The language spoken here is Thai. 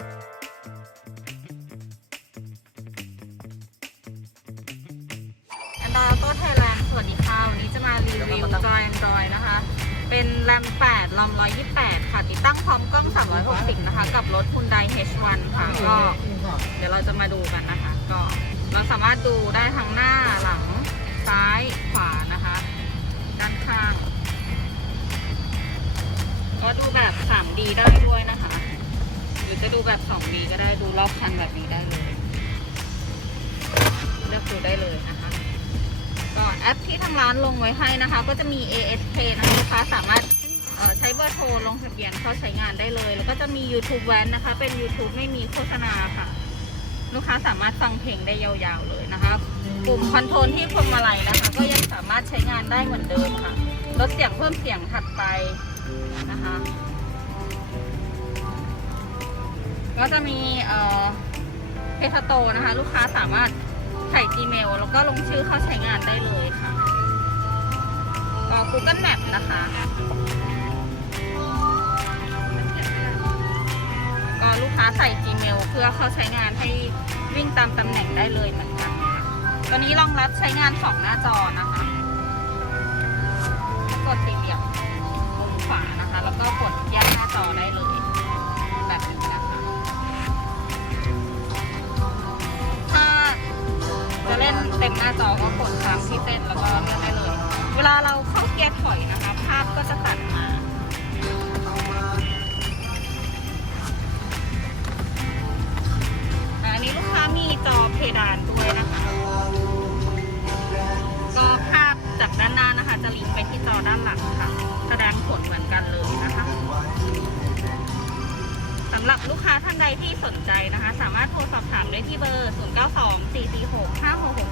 แอนดรอยโต้ไทลนด์สวัสดีค่ะ วันนี้จะมารีวิวจอยแอนดรอยนะคะ เป็นแรม8ลอ128 ค่ะ ติดตั้งพร้อมกล้อง 360 นะคะ กับรถ Hyundai H1 ค่ะ ก็เดี๋ยวเราจะมาดูกันนะคะ ก็เราสามารถดูได้ทั้งหน้าหลังซ้ายขวานะคะ ด้านข้าง ก็ดูแบบ 3D ได้ด้วยนะคะ จะดูแบบ 2D ก็ได้ดูรอบคันแบบนี้ได้เลยเลือกดูได้เลยนะคะก็แอปที่ทางร้านลงไว้ให้นะคะ ก็จะมี ASK นะคะลูกค้าสามารถใช้เบอร์โทรลงทะเบียนเข้าใช้งานได้เลย แล้วก็จะมี YouTube แวนนะคะ เป็น YouTube ไม่มีโฆษณาค่ะ ลูกค้าสามารถฟังเพลงได้ยาวๆเลยนะคะปุ่มคอนโทรลที่พวงมาลัยนะคะ ก็ยังสามารถใช้งานได้เหมือนเดิมค่ะลดเสียงเพิ่มเสียงถัดไปนะคะ ก็จะมีเอ่อเพจโตนะคะ ลูกค้าสามารถใส่ Gmail แล้วก็ลงชื่อเข้าใช้งานได้เลยค่ะก็ Google Map นะคะก็ลูกค้าใส่ Gmail เพื่อเข้าใช้งานให้วิ่งตามตำแหน่งได้เลยเหมือนกันค่ะตอนนี้รองรับใช้งานสองหน้าจอนะคะกดสี่เหลี่ยม เต็มหน้าจอก็กดค้างที่เส้นแล้วก็เลือกได้เลย เวลาเราเข้าเกียร์ถอยนะคะ ภาพก็จะตัดมา อันนี้ลูกค้ามีจอเพดานด้วยนะคะ ก็ภาพจากด้านหน้านะคะ จะลิงก์ไปที่จอด้านหลังค่ะ แสดงผลเหมือนกันเลยนะคะสำหรับลูกค้าท่านใดที่สนใจนะคะ สามารถโทรสอบถามได้ที่เบอร์ 0 9 2